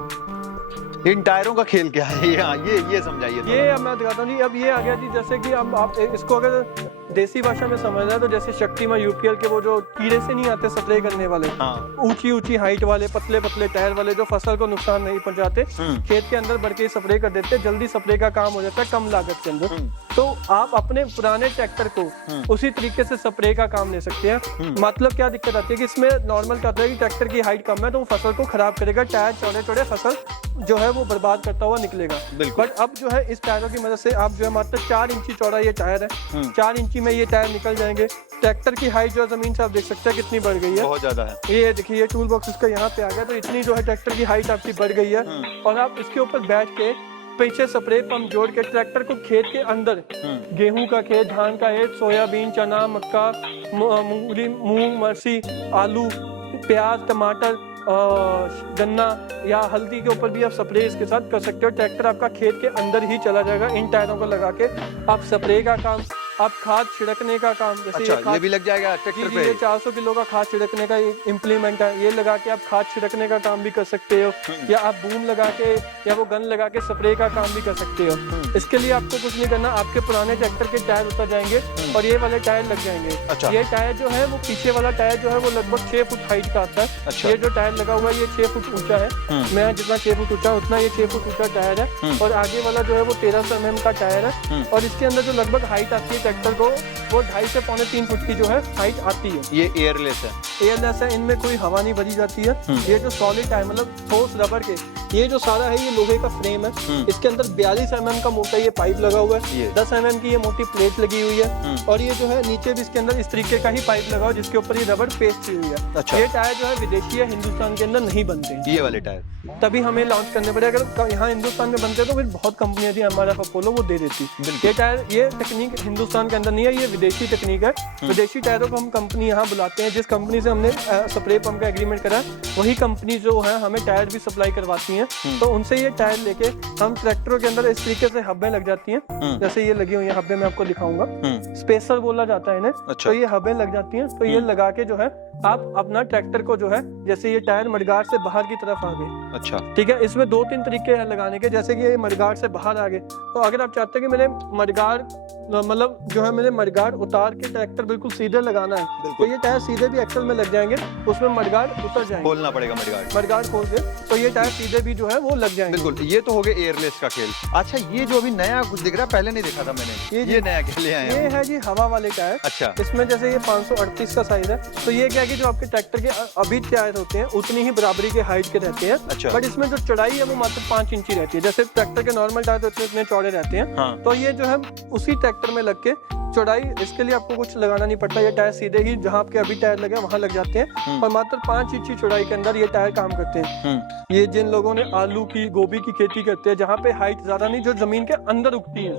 इन टायरों का खेल क्या है? ये समझाइए। ये मैं दिखाता हूँ जी। अब ये आ गया जी, जैसे कि अब आप इसको अगर देसी भाषा में समझ रहे हैं तो जैसे शक्तिमान यूपीएल के वो जो कीड़े से नहीं आते स्प्रे करने वाले, ऊंची ऊंची हाइट वाले, पतले पतले टायर वाले, जो फसल को नुकसान नहीं पहुंचाते, खेत के अंदर बढ़ के स्प्रे कर देते, जल्दी स्प्रे का काम हो जाता है कम लागत के अंदर। तो आप अपने पुराने ट्रैक्टर को उसी तरीके से स्प्रे का काम ले सकते हैं। मतलब क्या दिक्कत आती है कि इसमें नॉर्मल क्या होता है कि ट्रैक्टर की हाइट कम है तो वो फसल को खराब करेगा, टायर चौड़े चौड़े फसल जो है वो बर्बाद करता हुआ निकलेगा। बट अब जो है इस टायरों की मदद से आप जो है मात्र 4 इंची चौड़ा ये टायर है, 4 इंची में ये टायर निकल जाएंगे। ट्रैक्टर की हाइट जो जमीन से आप देख सकते हैं कितनी बढ़ गई है, बहुत ज्यादा है। ये देखिए, ये टूल बॉक्स इसका यहाँ पे आ गया, तो इतनी जो है ट्रैक्टर की हाइट आपकी बढ़ गई है। और आप इसके ऊपर बैठ के पीछे स्प्रे पंप जोड़ के ट्रैक्टर को खेत के अंदर, गेहूं का खेत, धान का खेत, सोयाबीन, चना, मक्का, मूंगफली, मूंग, मरसी, आलू, प्याज, टमाटर, गन्ना या हल्दी के ऊपर भी आप स्प्रे इसके साथ कर सकते हो। ट्रैक्टर आपका खेत के अंदर ही चला जाएगा। इन टायरों को लगा के आप स्प्रे का काम, आप खाद छिड़कने का काम, जैसे अच्छा, ये भी लग जाएगा ट्रैक्टर पे? ये 400 किलो का खाद छिड़कने का इम्प्लीमेंट है, ये लगा के आप खाद छिड़कने का काम भी कर सकते हो, या आप बूम लगा के या वो गन लगा के स्प्रे का काम भी कर सकते हो। इसके लिए आपको कुछ नहीं करना, आपके पुराने ट्रैक्टर के टायर उतर जाएंगे और ये वाले टायर लग जाएंगे। अच्छा। ये टायर जो है वो पीछे वाला टायर जो है वो लगभग 6 फुट हाइट का आता है। अच्छा। ये जो टायर लगा हुआ है ये 6 फुट ऊंचा है। मैं जितना 6 फुट ऊंचा उतना ये 6 फुट ऊंचा टायर है। और आगे वाला जो है वो 1300 mm का टायर है। और इसके अंदर जो लगभग हाइट आती है ट्रैक्टर को वो 2.5 से 3 फुट की जो है हाइट आती है। ये एयरलेस है? एयरलेस है, इनमें कोई हवा नहीं भरी जाती है। ये जो सॉलिड है मतलब ठोस रबर के, ये जो सारा है ये लोहे का फ्रेम है। इसके अंदर 42 mm का मोटा ये पाइप लगा हुआ है, 10 mm की ये मोटी प्लेट लगी हुई है। और ये जो है नीचे भी इसके अंदर इस तरीके का ही पाइप लगा हुआ जिसके ऊपर ये रबर पेस्ट हुई है। अच्छा। ये टायर जो है विदेशी है, हिंदुस्तान के अंदर नहीं बनते ये वाले टायर, तभी हमें लॉन्च करने पड़े। अगर यहाँ हिंदुस्तान में बनते तो फिर बहुत कंपनियां थी, हमारा अपोलो वो दे देती। ये टायर, ये टेक्निक हिंदुस्तान के अंदर नहीं है, ये विदेशी टेक्निक है। विदेशी टायरों को हम कंपनी यहाँ बुलाते हैं। जिस कंपनी से हमने स्प्रे पंप का एग्रीमेंट करा वही कंपनी जो है हमें टायर भी सप्लाई करवाती है। तो उनसे ये टायर लेके हम ट्रैक्टरों के अंदर इस तरीके से हब्बें लग जाती हैं, जैसे ये लगी हुई है हब्बें, मैं आपको दिखाऊंगा, स्पेसर बोला जाता है इन्हें। अच्छा। तो ये हब्बें लग जाती हैं, तो ये लगा के जो है आप अपना ट्रैक्टर को जो है, जैसे ये टायर मडगार्ड से बाहर की तरफ आ गए। अच्छा। ठीक है, इसमें 2-3 तरीके हैं लगाने के। जैसे कि ये मडगार्ड से बाहर आ गए, तो अगर आप चाहते हैं कि मेरे मडगार्ड मतलब जो है मैंने मडगार्ड उतार के ट्रैक्टर बिल्कुल सीधे लगाना है, तो ये टायर सीधे भी एक्सल में लग जाएंगे, उसमें मडगार्ड उतर जाएंगे, खोलना पड़ेगा मडगार्ड खोल के, तो ये टायर सीधे भी जो है वो लग जाएंगे। बिल्कुल, ये तो हो गया एयरलेस का खेल। अच्छा, ये जो अभी नया कुछ दिख रहा है, पहले नहीं देखा था मैंने, ये नया खेल ले आए हैं। ये है जी हवा वाले टायर। अच्छा, इसमें जैसे ये 538 का साइज है, तो ये क्या है कि जो आपके ट्रैक्टर के अभी टायर होते हैं उतनी ही बराबरी के हाइट के रहते हैं। अच्छा। बट इसमें जो चौड़ाई है वो मात्र 5 इंची रहती है। जैसे ट्रैक्टर के नॉर्मल टायर होते हैं इतने चौड़े रहते हैं, हाँ। तो ये जो है उसी ट्रैक्टर में लग के चौड़ाई, इसके लिए आपको कुछ लगाना नहीं पड़ता, ये टायर सीधे ही जहाँ आपके अभी टायर लगे वहाँ लग जाते हैं, और मात्र 5 इंची चौड़ाई के अंदर ये टायर काम करते हैं। ये जिन लोगों ने आलू की, गोभी की खेती करते हैं, जहाँ पे हाइट ज्यादा नहीं, जो जमीन के अंदर उगती है,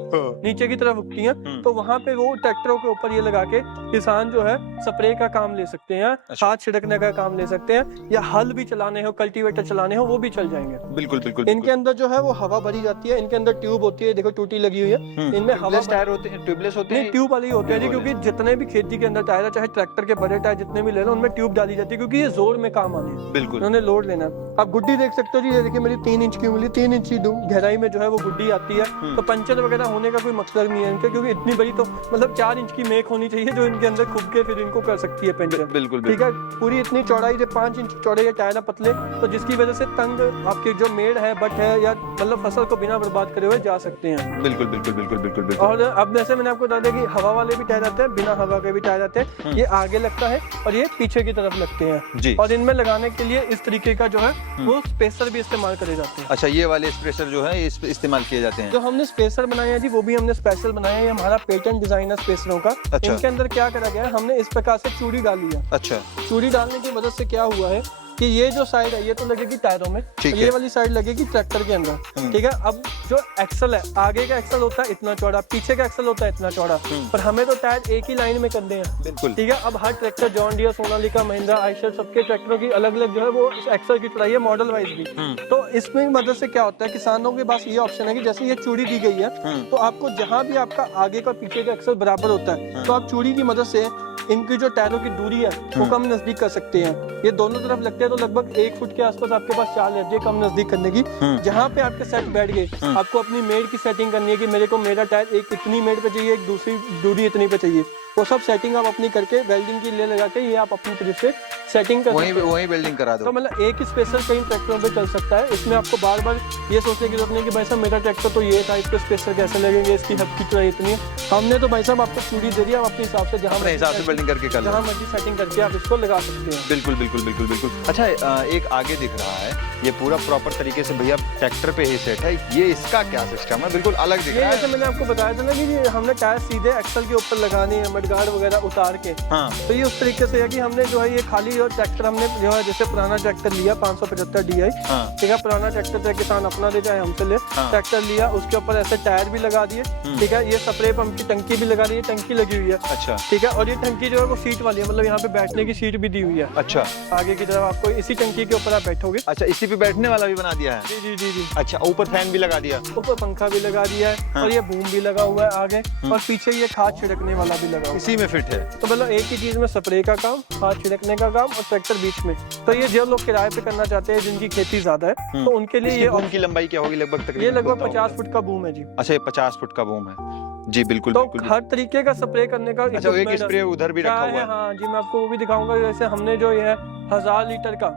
नीचे की तरफ उगती है, तो वहाँ पे वो ट्रैक्टरों के ऊपर ये लगा के किसान जो है स्प्रे का काम ले सकते हैं, खाद छिड़कने का काम ले सकते हैं, या हल भी चलाने हो, कल्टीवेटर चलाने हो, वो भी चल जाएंगे। बिल्कुल बिल्कुल। इनके अंदर जो है वो हवा भरी जाती है, इनके अंदर ट्यूब होती है, देखो टूटी लगी हुई है, इनमें हवा टायर होते हैं, ट्यूबलेस होते हैं, ट्यूब वाले ही होते हैं जी, क्योंकि जितने भी खेती के अंदर टायर है, चाहे ट्रैक्टर के बड़े टायर जितने भी ले लो, उनमें ट्यूब डाली जाती है, क्योंकि ये जोर में काम आने हैं। बिल्कुल, उन्होंने लोड लेना है। आप गुड्डी देख सकते हो जी, ये देखिए मेरी 3 इंच की उंगली, 3 इंच की गहराई में जो है वो गुड्डी आती है, तो पंचर वगैरह होने का कोई मकसद नहीं है इनके, क्योंकि इतनी बड़ी तो मतलब 4 इंच की मेक होनी चाहिए जो इनके अंदर खुद के फिर इनको कर सकती है पंचर। बिल्कुल, ठीक है, पूरी इतनी चौड़ाई जो 5 इंच चौड़े ये टायर है पतले, तो जिसकी वजह से तंग आपकी जो मेड़ है, बट है, या मतलब फसल को बिना बर्बाद करे हुए जा सकते हैं। बिल्कुल बिल्कुल बिल्कुल बिल्कुल बिल्कुल। और अब जैसे मैंने आपको बता दिया कि हवा वाले भी टायर आते हैं, बिना हवा के भी टायर आते हैं, ये आगे लगता है और ये पीछे की तरफ लगते हैं जी। और इनमें लगाने के लिए इस तरीके का जो है वो स्पेसर भी इस्तेमाल करे जाते हैं। अच्छा, ये वाले स्पेसर जो है इस्तेमाल किए जाते हैं। जो हमने स्पेसर बनाए हैं जी, वो भी हमने स्पेशल बनाए हैं, ये हमारा पेटेंट डिजाइन है स्पेसरों का। अच्छा। इनके अंदर क्या करा गया है, हमने इस प्रकार से चूड़ी डाली है। अच्छा। चूड़ी डालने की मदद से क्या हुआ है कि ये जो साइड है ये तो लगेगी टायरों में, ये वाली साइड लगेगी ट्रैक्टर के अंदर। ठीक है, अब जो एक्सल है, आगे का एक्सल होता है इतना चौड़ा, पीछे का एक्सल होता है इतना चौड़ा, पर हमें तो टायर एक ही लाइन में करने हैं। बिल्कुल। ठीक है, अब हर tractor, John Deere, Sonalika, Mahindra, Eicher, सबके ट्रैक्टरों की अलग अलग जो है वो एक्सल की चौड़ाई है, मॉडल वाइज भी। तो इसमें मदद से क्या होता है, किसानों के पास ये ऑप्शन है कि जैसे ये चूड़ी दी गई है, तो आपको जहाँ भी आपका आगे का पीछे का एक्सल बराबर होता है, तो आप चूड़ी की मदद से इनकी जो टायरों की दूरी है वो कम नजदीक कर सकते हैं। ये दोनों तरफ लगते हैं तो लगभग 1 फुट के आसपास आपके पास चाल रहती है कम नजदीक करने की। जहाँ पे आपके सेट बैठ गए, आपको अपनी मेड़ की सेटिंग करनी है कि मेरे को मेरा टायर एक इतनी मेड़ पे चाहिए, एक दूसरी दूरी इतनी पे चाहिए, वो सब सेटिंग आप अपनी करके वेल्डिंग की ले लगा के ये आप अपनी तरफ से सेटिंग कर वहीं वेल्डिंग करा दो। तो मतलब एक ही स्पेशल कई ट्रैक्टरों पे चल सकता है। इसमें आपको बार बार ये सोचने की जरूरत नहीं कि भाई साहब मेरा ट्रैक्टर तो ये था, इसको स्पेशल कैसे लगेंगे, इसकी हद की चौड़ाई इतनी है। हमने तो भाई साहब आपको चूड़ी दे दी, आप अपने हिसाब से जहाँ वेल्डिंग करके कर जहाँ मर्जी सेटिंग करके आप इसको लगा सकते हैं। बिल्कुल बिल्कुल बिल्कुल बिल्कुल। अच्छा, एक आगे दिख रहा है, ये पूरा प्रॉपर तरीके से भैया ट्रैक्टर पे ही सेट है, ये इसका क्या सिस्टम है? बिल्कुल अलग दिख रहा है। जैसे मैंने आपको बताया था ना कि हमने टायर सीधे एक्सल के ऊपर लगाने हैं, मडगार्ड वगैरह उतार के। हाँ। तो ये उस तरीके से है कि हमने जो है ये खाली और ट्रैक्टर हमने जो है जैसे पुराना ट्रैक्टर लिया 575 DI, ठीक है, पुराना ट्रैक्टर चाहे किसान अपना ले चाहे हमसे ले, ट्रैक्टर लिया, उसके ऊपर ऐसे टायर भी लगा दिए। ठीक है, ये स्प्रे पंप की टंकी भी लगा दी है, टंकी लगी हुई है। अच्छा। ठीक है, और ये टंकी जो है वो सीट वाली है, मतलब यहाँ पे बैठने की सीट भी दी हुई है। अच्छा। आगे की तरफ आपको इसी टंकी के ऊपर आप बैठोगे। अच्छा, इसी पे बैठने वाला भी बना दिया है? जी जी जी जी। अच्छा, ऊपर फैन भी लगा दिया, ऊपर पंखा भी लगा दिया है, और ये बूम भी लगा हुआ है आगे, और पीछे ये खाद छिड़कने वाला भी लगा हुआ है। इसी में फिट है। तो मतलब एक ही चीज में स्प्रे का काम, खाद छिड़कने का काम और ट्रैक्टर बीच में। तो ये जो लोग किराए पे करना चाहते हैं, जिनकी खेती ज्यादा है, तो उनके लिए ये बूम की लंबाई क्या होगी लगभग? तकरीबन ये लगभग 50 फुट का बूम है जी। अच्छा, ये 50 फुट का बूम है जी। बिल्कुल तो बिल्कुल। हर तरीके का स्प्रे करने का। अच्छा, एक स्प्रे उधर भी रखा हुआ है? हाँ जी, मैं आपको वो भी दिखाऊंगा। जैसे हमने जो ये है 1000 लीटर का,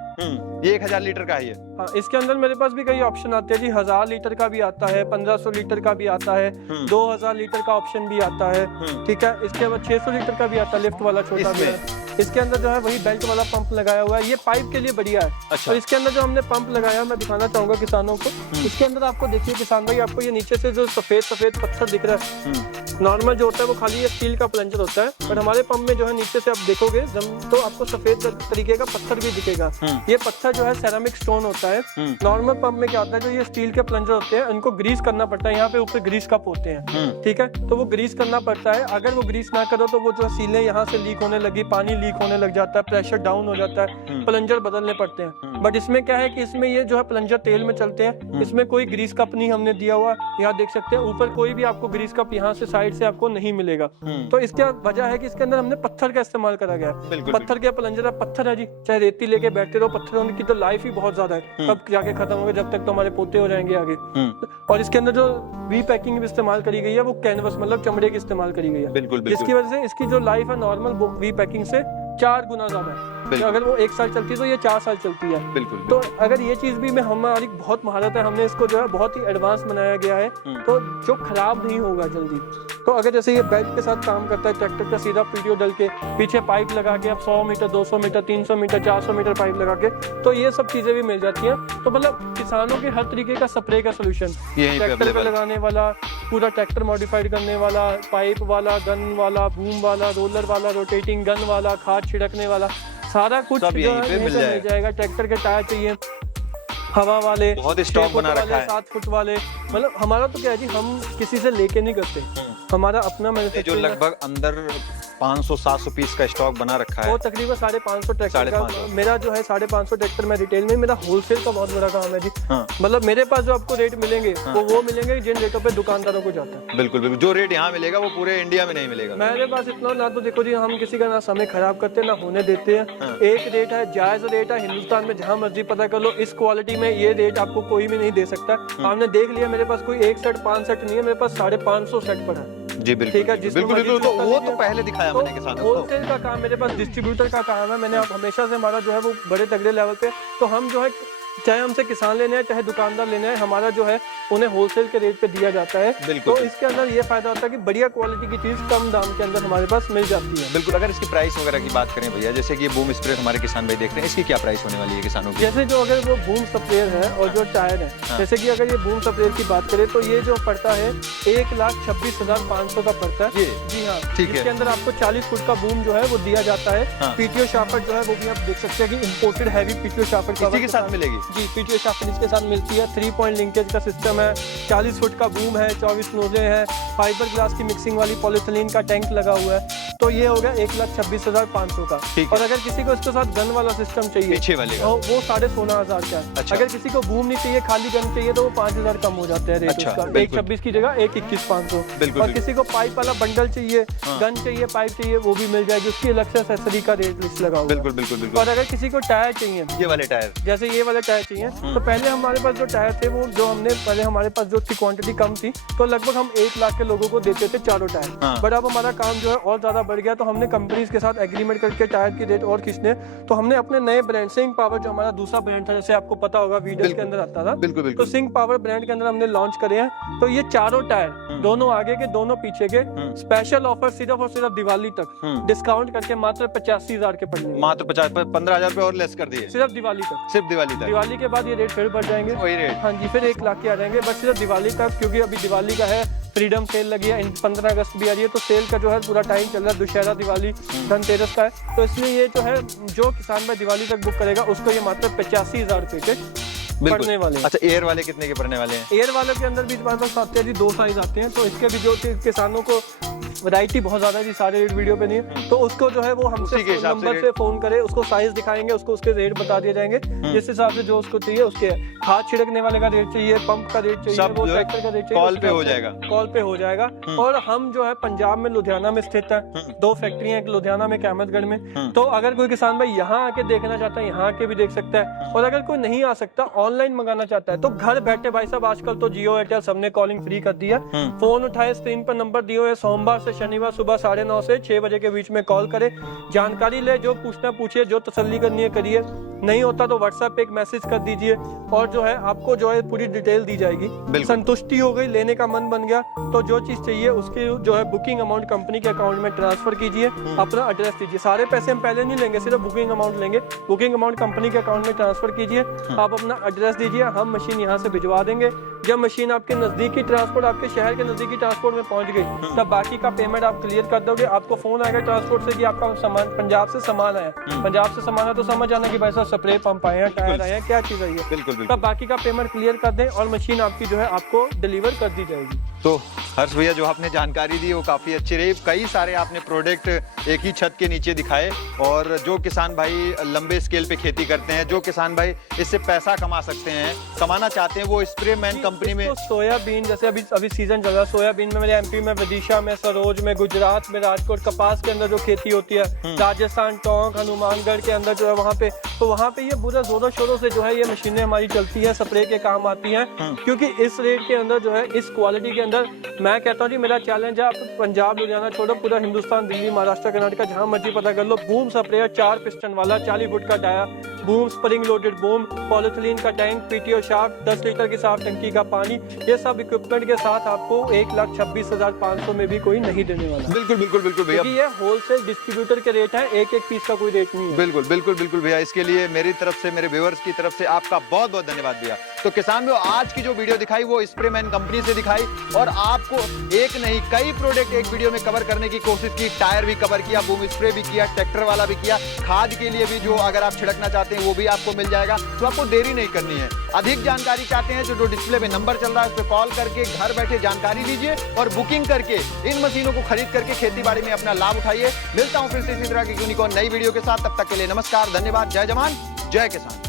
ये 1000 लीटर का है ये। हाँ, इसके अंदर मेरे पास भी कई ऑप्शन आते हैं जी। 1000 लीटर का भी आता है, 1500 लीटर का भी आता है, 2000 लीटर का ऑप्शन भी आता है। ठीक है, इसके बाद 600 लीटर का भी आता है, लिफ्ट वाला छोटा भी है। इसके अंदर जो है वही बेल्ट वाला पंप लगाया हुआ है, ये पाइप के लिए बढ़िया है। अच्छा। तो इसके अंदर जो हमने पंप लगाया मैं दिखाना चाहूंगा किसानों को। इसके अंदर आपको देखिए किसान भाई, आपको ये नीचे से जो सफेद सफेद पत्थर दिख रहा है, नॉर्मल जो होता है वो खाली ये स्टील का प्लंजर होता है, पर हमारे पंप में जो है नीचे से आप देखोगे तो आपको सफेद तरीके का पत्थर भी दिखेगा। ये पत्थर जो है सेरामिक स्टोन होता है। नॉर्मल पंप में क्या होता है, जो ये स्टील के प्लंजर होते हैं इनको ग्रीस करना पड़ता है, यहाँ पे ऊपर ग्रीस कप होते हैं। ठीक है, तो वो ग्रीस करना पड़ता है। अगर वो ग्रीस ना करो तो वो जो सीलें यहाँ से लीक होने लगी, पानी लीक होने लग जाता है, प्रेशर डाउन हो जाता है, प्लंजर बदलने पड़ते हैं। बट इसमें क्या है कि इसमें ये जो है प्लंजर तेल में चलते हैं, इसमें कोई ग्रीस कप नहीं हमने दिया हुआ। यहाँ देख सकते हैं ऊपर कोई भी आपको ग्रीस कप यहाँ से साइड साइड से आपको नहीं मिलेगा। तो इसका वजह है कि इसके अंदर हमने पत्थर का इस्तेमाल करा गया है। पत्थर के प्लंजर है, पत्थर है जी, चाहे रेती लेके बैठते रहो, पत्थरों की तो लाइफ ही बहुत ज्यादा है, कब जाके खत्म होगा, जब तक तो हमारे पोते हो जाएंगे आगे। और इसके अंदर जो वी पैकिंग भी इस्तेमाल करी गई है वो कैनवस मतलब चमड़े की इस्तेमाल करी गई है, जिसकी वजह से इसकी जो लाइफ है नॉर्मल वी पैकिंग से 4 गुना ज्यादा है। तो अगर वो 1 साल चलती है तो ये 4 साल चलती है। तो अगर ये चीज भी में हमारी बहुत महारत है, हमने इसको जो है बहुत ही एडवांस बनाया गया है, तो जो खराब नहीं होगा जल्दी। तो अगर जैसे ये बेल्ट के साथ काम करता है, ट्रैक्टर का सीधा पीटीओ डल के पीछे पाइप लगा के आप 100 metre 200 metre 300 metre 400 metre pipe लगा के, तो ये सब चीजें भी मिल जाती हैं। तो मतलब किसानों के हर तरीके का स्प्रे का सोल्यूशन, ट्रैक्टर पे लगाने वाला, पूरा ट्रैक्टर मॉडिफाइड करने वाला, पाइप वाला, गन वाला, बूम वाला, रोलर वाला, रोटेटिंग गन वाला, खाद छिड़कने वाला, सारा कुछ जो है मिल जाएगा। ट्रैक्टर के टायर चाहिए हवा वाले, बहुत स्टॉक बना रखा है, 7 फुट वाले। मतलब हमारा तो क्या है जी, हम किसी से लेके नहीं करते, हमारा अपना जो लगभग अंदर 500-700 पीस का स्टॉक बना रखा है। वो तकरीबन 550 ट्रैक्टर का मेरा जो है 550 ट्रैक्टर में रिटेल में, मेरा होलसेल का बहुत बड़ा काम है जी। मतलब मेरे पास जो आपको रेट मिलेंगे वो मिलेंगे जिन रेटों पे दुकानदारों को जाता है। बिल्कुल, जो रेट यहाँ मिलेगा वो पूरे इंडिया में नहीं मिलेगा। मेरे पास इतना ना, तो देखो जी हम किसी का ना समय खराब करते ना होने देते हैं। एक रेट है, जायज रेट है, हिंदुस्तान में जहाँ मर्जी पता कर लो, इस क्वालिटी में ये रेट आपको कोई भी नहीं दे सकता। आपने देख लिया मेरे पास कोई 1 सेट 5 सेट नहीं है, मेरे पास 550 सेट पड़ा है जी। बिल्कुल, ठीक है, बिल्कुल, तो वो तो पहले दिखाया मैंने किसानों को। होलसेल का काम मेरे पास, डिस्ट्रीब्यूटर का काम है। मैंने हमेशा से हमारा जो है वो बड़े तगड़े लेवल पे, तो हम जो है चाहे हमसे किसान लेने हैं चाहे दुकानदार लेने हैं, हमारा जो है उन्हें होलसेल के रेट पे दिया जाता है। तो इसके अंदर ये फायदा होता है कि बढ़िया क्वालिटी की चीज कम दाम के अंदर हमारे पास मिल जाती है। बिल्कुल। अगर इसकी प्राइस वगैरह की बात करें भैया, जैसे कि ये बूम स्प्रे हमारे किसान भाई देख रहे हैं, इसकी क्या प्राइस होने वाली है किसानों की? जैसे जो अगर वो बूम स्प्रेयर है और जो टायर है, जैसे कि अगर ये बूम स्प्रेयर की बात करें तो ये जो पड़ता है 1,26,500 का पड़ता है जी। हाँ, इसके अंदर आपको 40 फुट का बूम जो है वो दिया जाता है। पीटीओ शाफट जो है वो भी आप देख सकते हैं कि इम्पोर्टेड हैवी पीटीओ शाफट के साथ मिलेगी जी। पीटीओ शाफट इसके साथ मिलती है। 3 पॉइंट लिंकेज का सिस्टम है, 40 फुट का बूम है, 24 नोजले हैं, फाइबर ग्लास की मिक्सिंग वाली पॉलीथिलीन का टैंक लगा हुआ है। तो ये हो गया 1,26,500 का। और अगर किसी को इसके साथ गन वाला सिस्टम चाहिए पीछे वाले का, वो 16,500 का है। अगर किसी को बूम नहीं चाहिए, खाली गन चाहिए, तो वो 5,000 कम हो जाते हैं रेट उसका। 1,26,000 की जगह 1,21,500। और किसी को पाइप वाला बंडल चाहिए, गन चाहिए, पाइप चाहिए, वो भी मिल जाएगी, उसकी अलग से एक्सेसरी का रेट लिस्ट लगा हुआ है। बिल्कुल। और अगर किसी को टायर चाहिए, ये वाले टायर, जैसे ये वाले टायर चाहिए, तो पहले हमारे पास जो टायर थे वो जो हमने पहले हमारे पास जो थी क्वांटिटी कम थी, तो लगभग हम 1 लाख के लोगों को देते थे चारों टायर। बट अब हमारा काम जो है और ज्यादा बढ़ गया, तो हमने कंपनीज के साथ एग्रीमेंट करके टायर की रेट और खींचने, तो हमने अपने नए ब्रांड सिंह पावर, जो हमारा दूसरा ब्रांड था, जैसे आपको पता होगा वीडियो के अंदर आता था, तो सिंह पावर ब्रांड के अंदर हमने लॉन्च करे हैं। तो ये चारों टायर, दोनों आगे के दोनों पीछे के, स्पेशल ऑफर सिर्फ और सिर्फ दिवाली तक डिस्काउंट करके मात्र 85,000 के पड़ने, मात्र 15,000 रुपए और लेस कर दिए सिर्फ दिवाली तक। सिर्फ दिवाली तक। दिवाली के बाद ये रेट फिर बढ़ जाएंगे, वही रेट। हाँ जी, फिर 1 लाख के आ जाएंगे, बस सिर्फ दिवाली तक, क्योंकि अभी दिवाली का है, फ्रीडम सेल लगी है, 15 अगस्त भी आ रही है, तो सेल का जो है पूरा टाइम चल रहा है, दुशहरा, दिवाली, धनतेरस का है। तो इसलिए ये जो है जो किसान भाई दिवाली तक बुक करेगा उसको ये मात्र 85,000 रुपए के पड़ने वाले हैं। अच्छा, एयर वाले कितने के पड़ने वाले हैं? एयर वाले के अंदर भी हमारे पास आते हैं जी 2 साइज आते हैं, तो इसके भी जो किसानों को वैरायटी बहुत ज्यादा है जी, सारे रेट वीडियो पे नहीं है, तो उसको जो है वो हमसे नंबर से फोन करे, उसको साइज दिखाएंगे, उसको उसके रेट बता दिए जाएंगे, जिस हिसाब से जो उसको चाहिए, उसके खाद छिड़कने वाले का रेट चाहिए, पंप का रेट चाहिए, वो ट्रैक्टर का रेट चाहिए, कॉल पे हो जाएगा, कॉल पे हो जाएगा। और हम जो है पंजाब में लुधियाना में स्थित है, 2 फैक्ट्रियां, एक लुधियाना में, एक अहमदगढ़ में। तो अगर कोई किसान भाई यहाँ आके देखना चाहता है, यहाँ आके भी देख सकता है। और अगर कोई नहीं आ सकता, ऑनलाइन मंगाना चाहता है, तो घर बैठे भाई साहब, आजकल तो जियो एयरटेल सबने कॉलिंग फ्री कर दिया, फोन उठाए, स्क्रीन पर नंबर दिए हुए, सोमवार से शनिवार सुबह 9:30 से 6 बजे के बीच में कॉल करे, जानकारी ले, जो पूछना पूछिए, जो तसल्ली करनी है करिए, नहीं होता तो व्हाट्सएप पे एक मैसेज कर दीजिए, और जो है आपको जो है पूरी डिटेल दी जाएगी। संतुष्टि हो गई, लेने का मन बन गया, तो जो चीज चाहिए उसकी जो है बुकिंग अमाउंट कंपनी के अकाउंट में ट्रांसफर कीजिए, अपना एड्रेस दीजिए। सारे पैसे हम पहले नहीं लेंगे, सिर्फ बुकिंग अमाउंट लेंगे। बुकिंग अमाउंट कंपनी के अकाउंट में ट्रांसफर कीजिए, आप अपना एड्रेस दीजिए, हम मशीन यहाँ से भिजवा देंगे। जब मशीन आपके नजदीकी ट्रांसपोर्ट, आपके शहर के नजदीकी ट्रांसपोर्ट में पहुंच गई, तब बाकी का पेमेंट आप क्लियर कर दोगे। आपको फोन आएगा ट्रांसपोर्ट से कि आपका सामान पंजाब से सामान आया, पंजाब से सामान है, तो समझ आना कि भाई साहब स्प्रे पंप आए हैं, टायर आए हैं, क्या चीज आई है, तब बाकी का पेमेंट क्लियर कर दें और मशीन आपकी जो है आपको डिलीवर कर दी जाएगी। तो हर्ष भैया जो आपने जानकारी दी वो काफ़ी अच्छी रही। कई सारे आपने प्रोडक्ट एक ही छत के नीचे दिखाए, और जो किसान भाई लंबे स्केल पे खेती करते हैं, जो किसान भाई इससे पैसा कमा सकते हैं, कमाना चाहते हैं, वो स्प्रे मैन कंपनी में। सोयाबीन जैसे अभी सीजन चल रहा है सोयाबीन में, मेरे एमपी में, विदिशा में, सरोज में, गुजरात में, राजकोट, कपास के अंदर जो खेती होती है, राजस्थान, टोंक, हनुमानगढ़ के अंदर जो है वहाँ पे, तो वहाँ पे ये पूरा जोरों शोरों से जो है ये मशीनें हमारी चलती है, स्प्रे के काम आती हैं। क्योंकि इस रेट के अंदर जो है, इस क्वालिटी के अंदर, मैं कहता हूँ जी मेरा चैलेंज है, आप पंजाब लुधियाना छोड़ो, पूरा हिंदुस्तान, दिल्ली, महाराष्ट्र, कर्नाटक, जहाँ मर्जी पता कर लो, बूम स्प्रेयर 4 पिस्टन वाला, 40 फुट का dia, boom spring loaded boom, polythene का टैंक, पीटीओ शाफ्ट, 10 लीटर की साफ टंकी का पानी, ये सब इक्विपमेंट के साथ आपको 1,26,500 में भी कोई नहीं देने वाला। बिल्कुल बिल्कुल बिल्कुल भैया, ये होलसेल डिस्ट्रीब्यूटर के रेट है, एक एक पीस का कोई रेट नहीं है। बिल्कुल बिल्कुल बिल्कुल भैया, इसके लिए मेरी तरफ से, मेरे व्यूअर्स की तरफ से आपका बहुत बहुत धन्यवाद भैया। तो किसान भाइयों, आज की जो वीडियो दिखाई वो स्प्रे मैन कंपनी से दिखाई, और आपको एक नहीं कई प्रोडक्ट एक वीडियो में कवर करने की कोशिश की। टायर भी कवर किया, बूम स्प्रे भी किया, ट्रैक्टर वाला भी किया, खाद के लिए भी जो अगर आप छिड़कना चाहते हैं वो भी आपको मिल जाएगा। तो आपको देरी नहीं करनी है। अधिक जानकारी चाहते हैं जो डिस्प्ले पे नंबर चल रहा है उस पर कॉल करके घर बैठे जानकारी लीजिए, और बुकिंग करके इन मशीनों को खरीद करके खेती बाड़ी में अपना लाभ उठाइए। मिलता हूं फिर से इसी तरह की यूनिकॉर्न नई वीडियो के साथ, तब तक के लिए नमस्कार, धन्यवाद, जय जवान जय किसान।